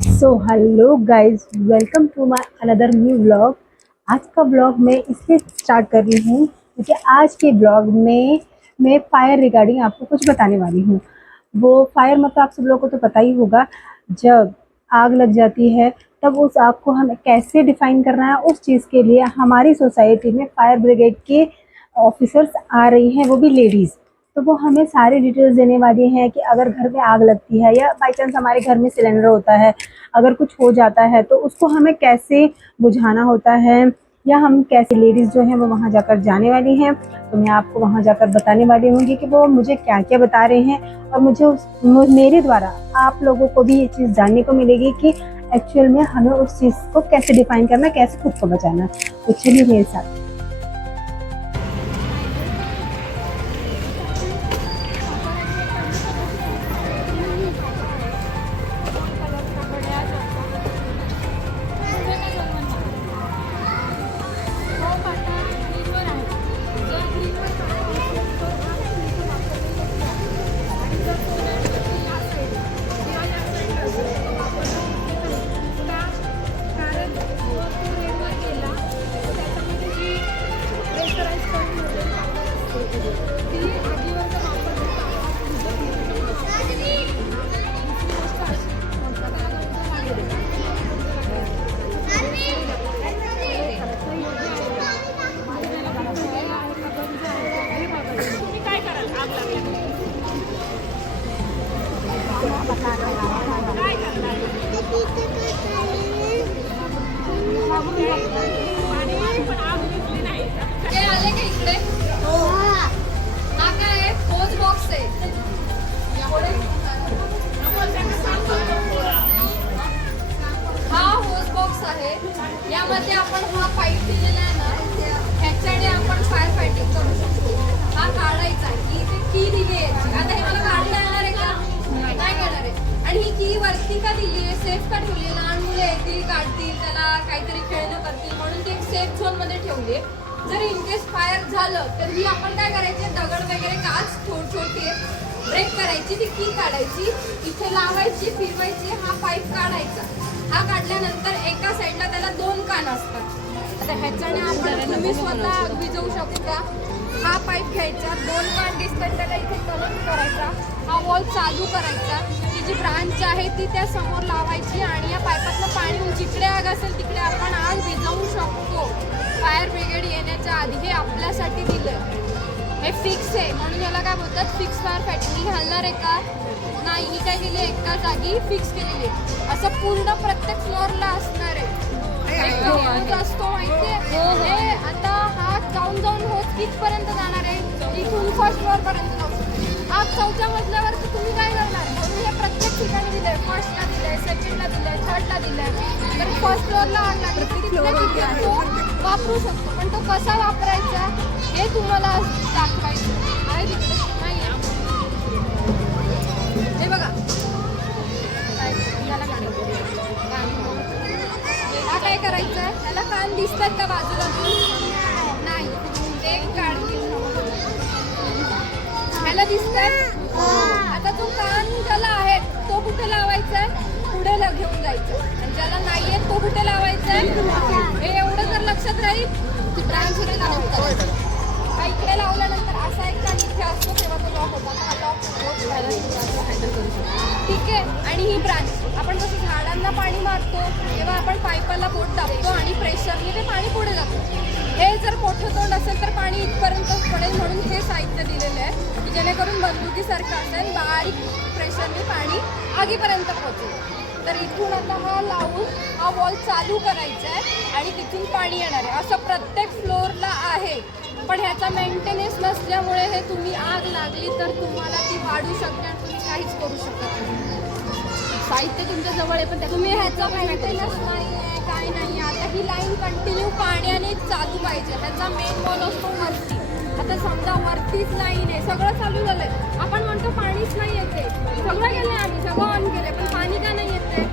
So hello guys, welcome to my another new vlog. आज का vlog मैं इसलिए स्टार्ट कर रही हूँ क्योंकि आज के व्लॉग में मैं फायर रिगार्डिंग आपको कुछ बताने वाली हूँ। वो फायर मतलब आप सब लोगों को तो पता ही होगा, जब आग लग जाती है तब उस आग को हमें कैसे डिफाइन करना है। उस चीज़ के लिए हमारी सोसाइटी में फायर ब्रिगेड के ऑफिसर्स आ रही हैं, वो भी लेडीज़। तो वो हमें सारी डिटेल्स देने वाली हैं कि अगर घर में आग लगती है या बाई चांस हमारे घर में सिलेंडर होता है, अगर कुछ हो जाता है तो उसको हमें कैसे बुझाना होता है, या हम कैसे लेडीज़ जो हैं वो वहाँ जाकर जाने वाली हैं। तो मैं आपको वहाँ जाकर बताने वाली हूँगी कि वो मुझे क्या क्या बता रहे हैं, और मेरे द्वारा आप लोगों को भी ये चीज़ जानने को मिलेगी कि एक्चुअल में हमें उस चीज़ को कैसे डिफाइन करना, कैसे खुद को बचाना। तो चलिए मेरे साथ। यामध्ये आपण हा पाईप दिलेला आहे ना, ह्याच्याने आपण फायर फायटिंग करू शकतो. हा काढायचा की ते की दिली आहे. आता हे मला काढता येणार आहे का? नाही करणार आहे. आणि ही की वरती का दिली आहे, सेफ का ठेवली आहे? लहान मुलं येतील, काढतील, त्याला काहीतरी खेळणं करतील म्हणून ती एक सेफ झोन मध्ये ठेवली आहे. जर इनकेस फायर झालं तर ही आपण काय करायचे, दगड वगैरे काच छोटे ब्रेक करायची, ती की काढायची, इथे लावायची, फिरवायची, हा पाईप काढायचा. हा काढल्यानंतर एका साईडला त्याला 2 कान असतात. आता ह्याच्याने आपण तुम्ही स्वतः विजवू शकता. हा पाईप घ्यायचा, 2 कान दिसतात त्याला इथे कनेक्ट करायचा, हा वॉल चालू करायचा, ती जी ब्रांच आहे ती त्या समोर लावायची आणि या पाईपातनं पाणी जिकडे आग असेल तिकडे आपण आग विझवू शकतो. फायर ब्रिगेड येण्याच्या आधी हे आपल्यासाठी दिलं. हे फिक्स आहे म्हणून याला काय बोलतात, फिक्स फायर फायटिंग. घालणार आहे का? नाही, ही काय केली, एका जागी फिक्स केलेली आहे. असं पूर्ण प्रत्येक फ्लोअरला असणार आहे. असतो माहितीये. आता हा जाऊन होत कितपर्यंत जाणार आहे, इथून फर्स्ट फ्लोअर पर्यंत जाऊ शकतो. आज 4थ्या मजल्यावर तर तुम्ही काय करणार, तुम्ही हे प्रत्येक ठिकाणी दिलंय. फर्स्टला दिलंय, सेकंडला दिलंय, थर्डला दिलंय. तर फर्स्ट फ्लोअरला आग लागली तो वापरू शकतो, पण तो कसा वापरायचा हे तुम्हाला दाखवायचं आहे. तिकडे नाही हे बघा, हा काय करायचं आहे, त्याला कान दिसतात का बाजूला? नाही, एक काढ ह्याला दिसतात. आता तो कान ज्याला आहे तो कुठे लावायचा आहे, पुढे घेऊन जायचं. आणि ज्याला नाहीये तो कुठे लावायचा आहे, हे एवढं जर लक्षात राहील. इकडे लावल्यानंतर असा एक कान इथे असतो, तेव्हा तो लॉक होता. ठीक आहे. आणि ही ब्रांच आपण जसं झाडांना पाणी मारतो तेव्हा आपण पाईपाला बोट दाबतो आणि प्रेशरने ते पाणी पुढे जातं. हे जर मोठं तोंड असेल तर पाणी इथपर्यंत पडेल, म्हणून हे साहित्य दिलेलं आहे की जेणेकरून बंदुकीसारखं असेल, बारीक प्रेशरने पाणी आगीपर्यंत पोहोचेल. तर इथून आता हा लावून हा वॉल चालू करायचा आहे आणि तिथून पाणी येणार आहे. असं प्रत्येक फ्लोअरला आहे. पण ह्याचा मेंटेनन्स नसल्यामुळे हे तुम्ही आग लागली तर तुम्हाला ती वाढू शकते आणि तुम्ही काहीच करू शकत नाही. साहित्य तुमच्या जवळ आहे पण तुम्ही ह्याचा मेंटेनन्स नाही आहे, काय नाही. आता ही लाईन कंटिन्यू पाण्याने चालू पाहिजे. ह्याचा मेन वॉल असतो वरती. आता समजा वरतीच लाईन आहे, सगळं चालू झालंय, आपण म्हणतो पाणीच नाही येते, सगळं केलंय आम्ही, सगळं ऑन केलंय, पण पाणी का नाही येते,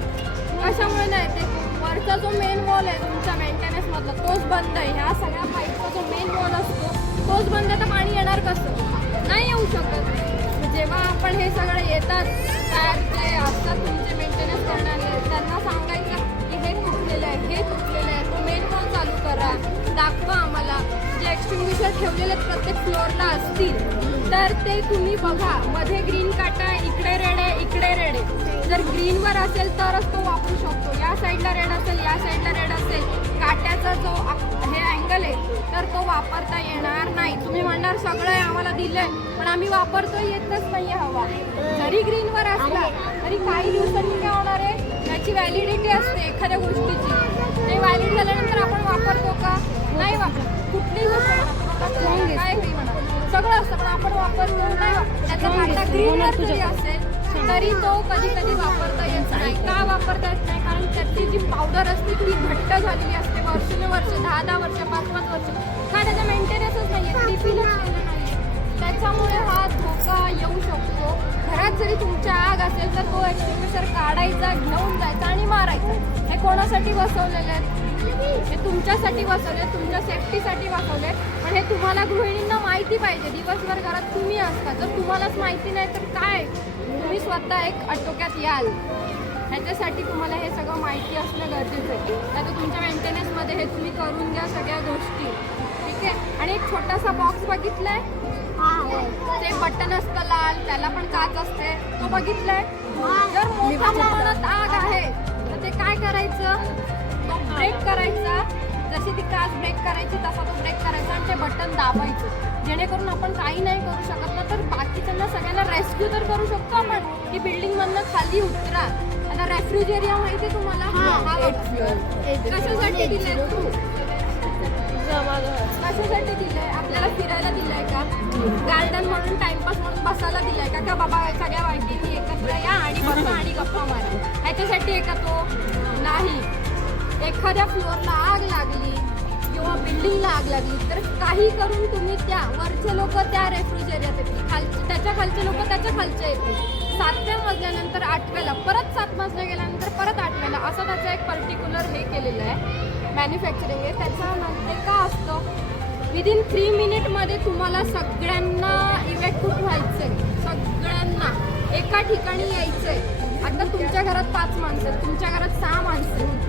कशामुळे नाही येते? वरचा जो मेन वॉल आहे तुमचा मेंटेनन्स मधला तोच बंद आहे. ह्या सगळ्या पाईपचा जो मेन वॉल असतो तोच बंद आहे, तर पाणी येणार कसं? नाही येऊ शकत. जेव्हा आपण हे सगळं येतात, तयार जे असतात तुमचे मेंटेनन्स करणारे, त्यांना तर ते तुम्ही बघा, मध्ये ग्रीन काटा आहे, इकडे रेड आहे, इकडे रेड आहे. जर ग्रीनवर असेल तरच तो वापरू शकतो. या साईडला रेड असेल, या साईडला रेड असेल, काट्याचा जो हे अँगल आहे तर तो वापरता येणार नाही. तुम्ही म्हणणार सगळं आहे आम्हाला दिलंय पण आम्ही वापरतो, येतच नाही हवा. जरी ग्रीनवर असला तरी काही दिवसांनी काय होणार आहे, त्याची व्हॅलिडिटी असते एखाद्या गोष्टीची. ते व्हॅलिड झाल्यानंतर आपण वापरतो का? नाही वापरत. कुठलीही गोष्ट काय होईल म्हणा सगळं असतं पण आपण वापरतो नाही. त्याचा काटा ग्रीनवर जरी असेल तरी तो कधी कधी वापरता येत नाही. का वापरता येत नाही? कारण त्याची जी पावडर असते ती घट्ट झालेली असते वर्षानुवर्ष, 10-10 वर्ष, 5-5 वर्ष. का त्याचा मेंटेनन्सच नाही आहे, रिफिलच केलं नाही. त्याच्यामुळे हा धोका येऊ शकतो. घरात जरी तुमच्या आग असेल तर तो एक्सटिंग्विशर काढायचा, घेऊन जायचा आणि मारायचा. हे कोणासाठी बसवलेले आहेत? हे तुमच्यासाठी बसवले, तुमच्या सेफ्टीसाठी बसवले. पण हे तुम्हाला गृहिणींना माहिती पाहिजे. दिवसभर घरात तुम्ही असता, जर तुम्हालाच माहिती नाही तर काय तुम्ही स्वतः एक आटोक्यात याल. ह्याच्यासाठी तुम्हाला हे सगळं माहिती असणं गरजेचं आहे. त्यात तुमच्या मेंटेनन्समध्ये हे तुम्ही करून घ्या सगळ्या गोष्टी, ठीक आहे. आणि एक छोटासा बॉक्स बघितलाय, ते बटन असतं लाल, त्याला पण काच असते, तो बघितलाय. जर मोठ्या प्रमाणात आग आहे तर ते काय करायचं, तो ब्रेक करायचा. जशी ती काच ब्रेक करायची तसा तो ब्रेक करायचा आणि ते बटन दाबायचं. जेणेकरून आपण काही नाही करू शकत ना तर बाकीच्यांना सगळ्यांना रेस्क्यू तर करू शकतो आपण, की बिल्डिंगमधनं खाली उतरा. आता रेफ्रिजरेटर माहिती आहे तुम्हाला, कशासाठी दिले, कशासाठी दिलंय? आपल्याला फिरायला दिलंय का? गार्डन म्हणून टाइमपास म्हणून बसायला दिलाय का? का बाबा सगळ्या माहिती एकत्र या आणि बसा आणि गप्पा मारा, ह्याच्यासाठी आहे का तो? नाही. एखाद्या फ्लोअरला आग लागली किंवा बिल्डिंगला आग लागली तर काही करून तुम्ही त्या वरचे लोक त्या रेफ्रिजरेटरला येतील, खालचे त्याच्या खालचे लोक त्याच्या खालच्या येतील. 7व्या मजल्यानंतर 8व्याला, परत 7 मजल्या गेल्यानंतर परत 8व्याला, असं त्याचं एक पर्टिक्युलर हे केलेलं आहे मॅन्युफॅक्चरिंग आहे. त्याच्यामध्ये का असतं, विदिन 3 मिनिटमध्ये तुम्हाला सगळ्यांना इव्हॅक्युएट व्हायचं आहे, सगळ्यांना एका ठिकाणी यायचं आहे. आता तुमच्या घरात 5 माणसं आहेत, तुमच्या घरात 6 माणसं आहेत,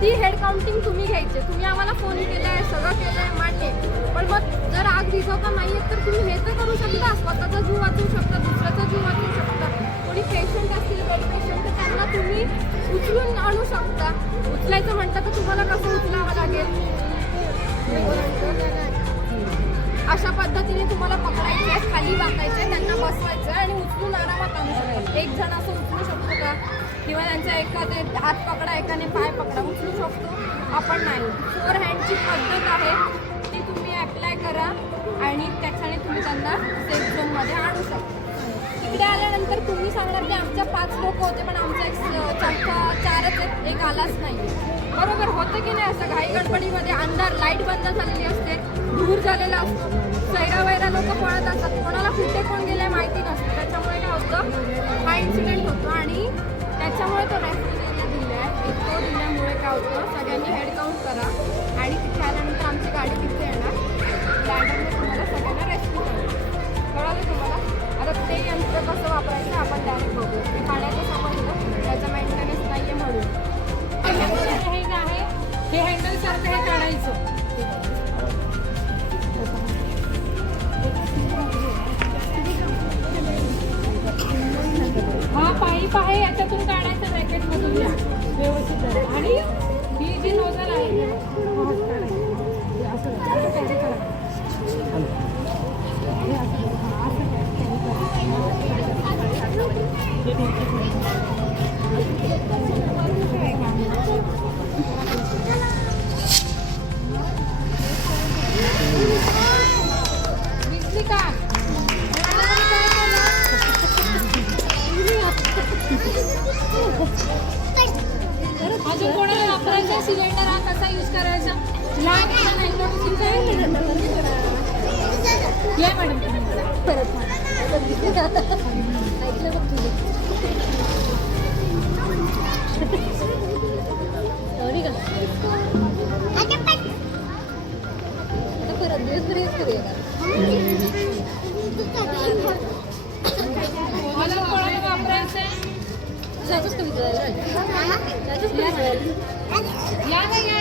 ती हेड काउंटिंग तुम्ही घ्यायची. तुम्ही आम्हाला फोन केला आहे, सगळं केलं आहे, मान्य. पण मग जर आग विझवता नाही येत तर तुम्ही हे तर करू शकता, स्वतःचा जीव वाचवू शकता, दुसऱ्याचा जीव वाचवू शकता. कोणी पेशंट असतील, बेड पेशंट, तर त्यांना तुम्ही उचलून आणू शकता. उचलायचं म्हणता तर तुम्हाला कसं उचलावं लागेल, अशा पद्धतीने तुम्हाला पकडायचं आहे, खाली वाकायचं आहे, त्यांना बसवायचं आणि उचलून आरामात आणू शकतो. एक जण असं उचलू शकतो का? किंवा त्यांच्या एखादे हात पकडा, एकाने पाय पकडा, उचलू शकतो आपण? नाही. 4 हँडची पद्धत आहे, ती तुम्ही अप्लाय करा आणि त्याच्याने तुम्ही त्यांना सेफ झोनमध्ये आणू शकता. इकडे आल्यानंतर तुम्ही सांगणार की आमच्या 5 लोक होते पण आमचा एक चौथा 4च आहेत, एक आलाच नाही. बरोबर होतं की नाही? असं घाई गडबडीमध्ये अंधार, लाईट बंद झालेली असते, दूर झालेला असतो, सैरा लोक पळत असतात, कोणाला कुठे कोण गेले माहिती नसतं. त्याच्यामुळे काय होतं, हा इन्सिडेंट होतो. आणि त्याच्यामुळे तो रेफ्रिजरेटर दिला आहे. तो दिल्यामुळे काय होतं, सगळ्यांनी हेड काउंट करा आणि तिथे आल्यानंतर आमची गाडी तिथे येणार, गार्डनने तुम्हाला सगळ्यांना रेस्क्यू करणार. कळालं तुम्हाला? आता ते यंत्र कसं वापरायचं आपण डायरेक्ट बघू. ते पाण्याचं समजलं, त्याचं मेंटेनन्स नाही आहे म्हणून. हे हँडल सारखं हे काढायचं, हा पाईप आहे याच्यातून काढायचं, रॅकेटमधून घ्या व्यवस्थित. आणि ही जी नोझल आहे का अजून कोणाला वापरायचा सिलेंडर हा कसा यूज करायचा? लहान या मॅडम परत ऐकलं बघ तुझं सॉरी का परत दिवसभर यूज करूया का? मला कोणाला वापरायचं आहे? त्याचंच तुम्ही त्याचंच या नाही या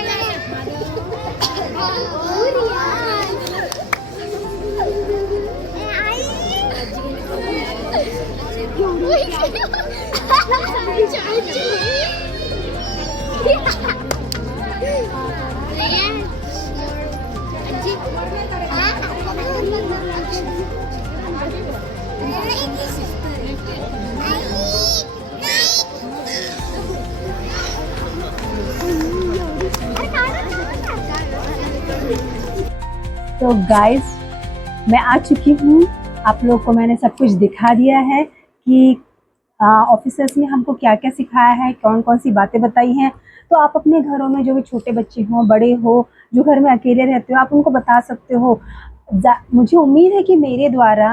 तो गाइस मैं आ चुकी हूँ। आप लोग को मैंने सब कुछ दिखा दिया है कि ऑफिसर्स ने हमको क्या क्या सिखाया है, कौन कौन सी बातें बताई हैं। तो आप अपने घरों में जो भी छोटे बच्चे हों, बड़े हो, जो घर में अकेले रहते हो, आप उनको बता सकते हो। मुझे उम्मीद है कि मेरे द्वारा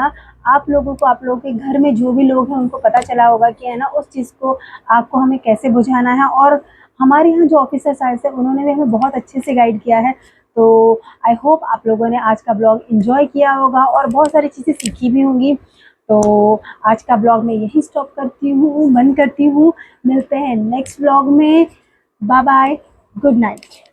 आप लोगों को, आप लोगों के घर में जो भी लोग हैं उनको पता चला होगा कि है ना उस चीज़ को आपको हमें कैसे बुझाना है। और हमारे यहाँ जो ऑफिसर्स आए थे उन्होंने भी हमें बहुत अच्छे से गाइड किया है। तो आई होप आप लोगों ने आज का ब्लॉग एंजॉय किया होगा और बहुत सारी चीज़ें सीखी भी होंगी। तो आज का ब्लॉग मैं यही स्टॉप करती हूँ, बंद करती हूँ। मिलते हैं नेक्स्ट ब्लॉग में। Bye bye, good Knight.